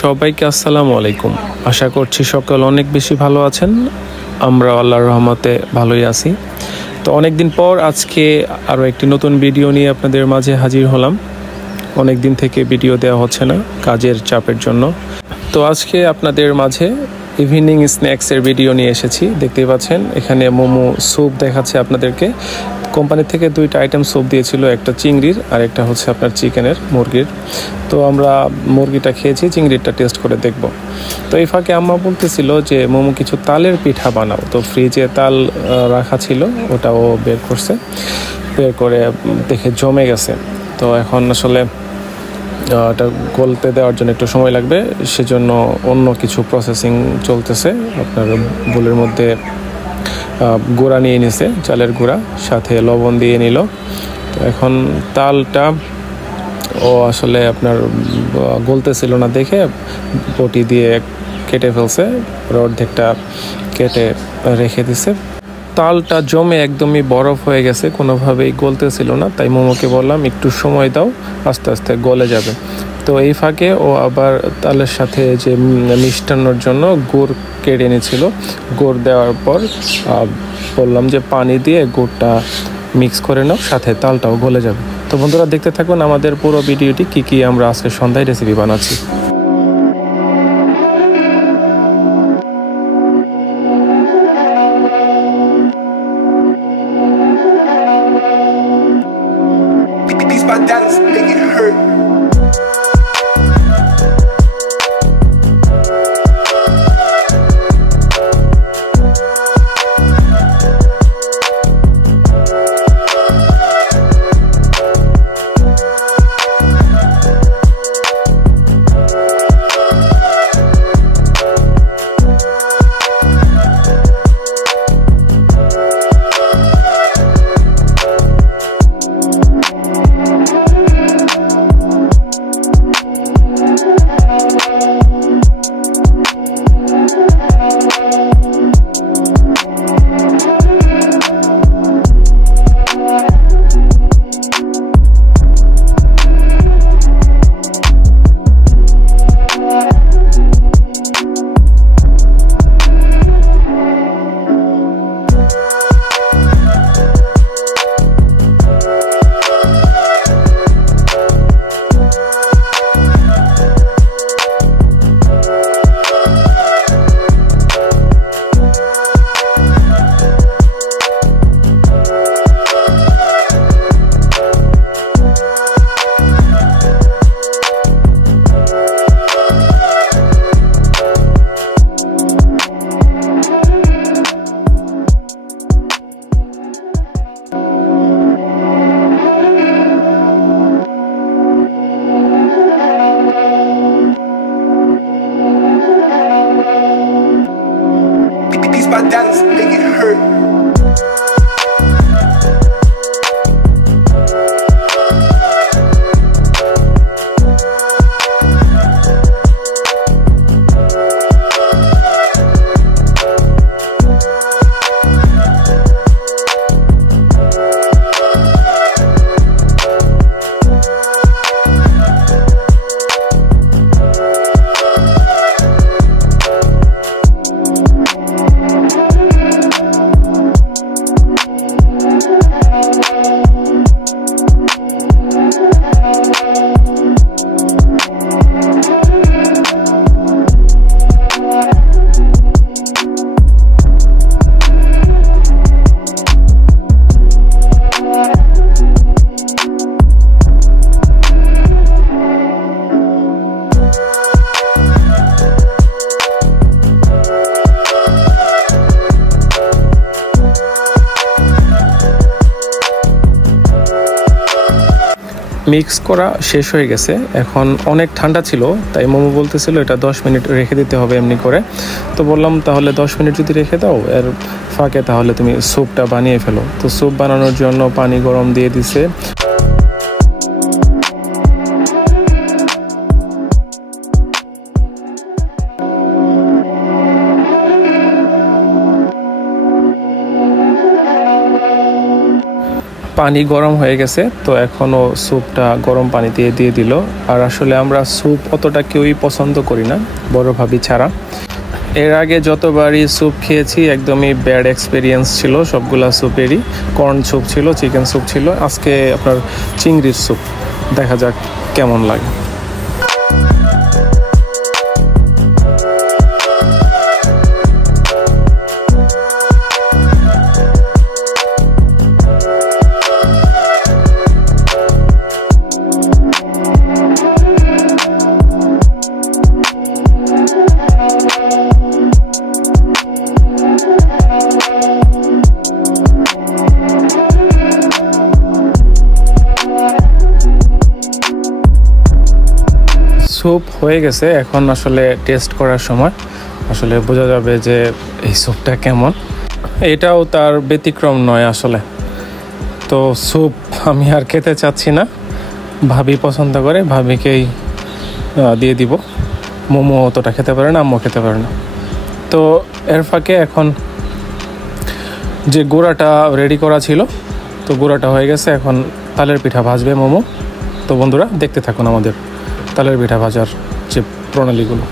সবাইকে আসসালামু আলাইকুম। আশা করছি সকল অনেক বেশি ভালো আছেন। আমরা আল্লাহর রহমতে ভালোই আছি। তো অনেক দিন পর আজকে আরও একটি নতুন ভিডিও নিয়ে আপনাদের মাঝে হাজির হলাম। অনেক দিন থেকে ভিডিও দেওয়া হচ্ছে না কাজের চাপের জন্য। তো আজকে আপনাদের মাঝে ইভিনিং স্ন্যাক্সের ভিডিও নিয়ে এসেছি। দেখতেই পাচ্ছেন এখানে মোমো স্যুপ দেখাচ্ছে আপনাদেরকে। কোম্পানি থেকে দুইটা আইটেম স্যুপ দিয়েছিল, একটা চিংড়ির আর একটা হচ্ছে আপনার চিকেনের, মুরগির। তো আমরা মুরগিটা খেয়েছি, চিংড়িটা টেস্ট করে দেখব। তো এই ফাঁকে আম্মা বলতেছিল যে মোমো কিছু তালের পিঠা বানাও। তো ফ্রিজে তাল রাখা ছিল, ওটাও বের করছে, বের করে দেখে জমে গেছে। তো এখন আসলে এটা গলতে দেওয়ার জন্য একটু সময় লাগবে, সেজন্য অন্য কিছু প্রসেসিং চলতেছে। আপনার বোলের মধ্যে গুঁড়া নিয়ে নিছে, চালের গুঁড়া, সাথে লবণ দিয়ে নিল। তো এখন তালটা ও আসলে আপনার গলতেছিল না দেখে বটি দিয়ে কেটে ফেলছে, অর্ধেকটা কেটে রেখে দিছে। তালটা জমে একদমই বরফ হয়ে গেছে, কোনোভাবেই গলতেছিল না। তাই মোমোকে বললাম একটু সময় দাও, আস্তে আস্তে গলে যাবে। তো এই ফাঁকে ও আবার তালের সাথে যে মিষ্টান্নর জন্য গুড় কেটে এনেছিল। গুড় দেওয়ার পর বললাম যে পানি দিয়ে গুড়টা মিক্স করে নাও, সাথে তালটাও গলে যাবে। তো বন্ধুরা দেখতে থাকুন আমাদের পুরো ভিডিওটি, কি আমরা আজকে সন্ধ্যায় রেসিপি বানাচ্ছি। Dance, make it hurt. Mix করা শেষ হয়ে গেছে, এখন অনেক ঠান্ডা ছিল, তাই মোমো বলতেছিল এটা 10 মিনিট রেখে দিতে হবে এমনি করে। তো বললাম তাহলে 10 মিনিট যদি রেখে দাও, এর ফাঁকে তাহলে তুমি স্যুপটা বানিয়ে ফেলো। তো স্যুপ বানানোর জন্য পানি গরম দিয়ে দিছে। পানি গরম হয়ে গেছে, তো এখনও স্যুপটা গরম পানি দিয়ে দিল। আর আসলে আমরা স্যুপ অতটা কেউই পছন্দ করি না, বড় ভাবি ছাড়া। এর আগে যতবারই স্যুপ খেয়েছি একদমই ব্যাড এক্সপিরিয়েন্স ছিল সবগুলা স্যুপেরই। কর্ন স্যুপ ছিল, চিকেন স্যুপ ছিল, আজকে আপনার চিংড়ির স্যুপ। দেখা যাক কেমন লাগে। স্যুপ হয়ে গেছে, এখন আসলে টেস্ট করার সময় আসলে বোঝা যাবে যে এই স্যুপটা কেমন। এটাও তার ব্যতিক্রম নয় আসলে। তো স্যুপ আমি আর খেতে চাচ্ছি না, ভাবি পছন্দ করে, ভাবিকেই দিয়ে দিব। মোমো অতটা খেতে পারে না, আম্মু খেতে পারে না। তো এর ফাঁকে এখন যে গুঁড়াটা রেডি করা ছিল, তো গুঁড়াটা হয়ে গেছে, এখন তালের পিঠা ভাজবে মোমো। তো বন্ধুরা দেখতে থাকুন আমাদের তালের পিঠা ভাজার যে প্রণালীগুলো।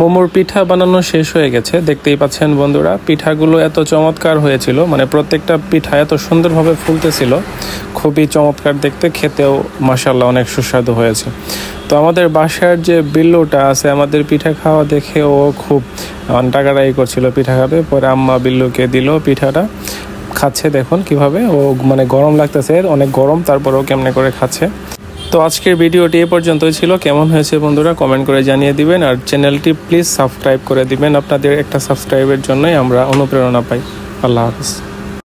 মোমোর পিঠা বানানো শেষ হয়ে গেছে, দেখতেই পাচ্ছেন বন্ধুরা। পিঠাগুলো এত চমৎকার হয়েছিল, মানে প্রত্যেকটা পিঠা এত সুন্দরভাবে ফুলতেছিল, খুবই চমৎকার দেখতে, খেতেও মাশাআল্লাহ অনেক সুস্বাদু হয়েছে। তো আমাদের বাসার যে বিল্লুটা আছে আমাদের পিঠা খাওয়া দেখে ও খুব টাকাটাই করছিল পিঠা খাবে, পরে আম্মা বিল্লুকে দিল পিঠাটা, খাচ্ছে দেখুন কিভাবে ও, মানে গরম লাগতেছে, অনেক গরম, তারপরেও কেমনে করে খাচ্ছে। তো আজকের ভিডিওটি এ পর্যন্তই ছিল। কেমন হয়েছে বন্ধুরা কমেন্ট করে জানিয়ে দিবেন, আর চ্যানেলটি প্লিজ সাবস্ক্রাইব করে দিবেন। আপনাদের একটা সাবস্ক্রাইবের জন্যই আমরা অনুপ্রেরণা পাই। আল্লাহ হাফিজ।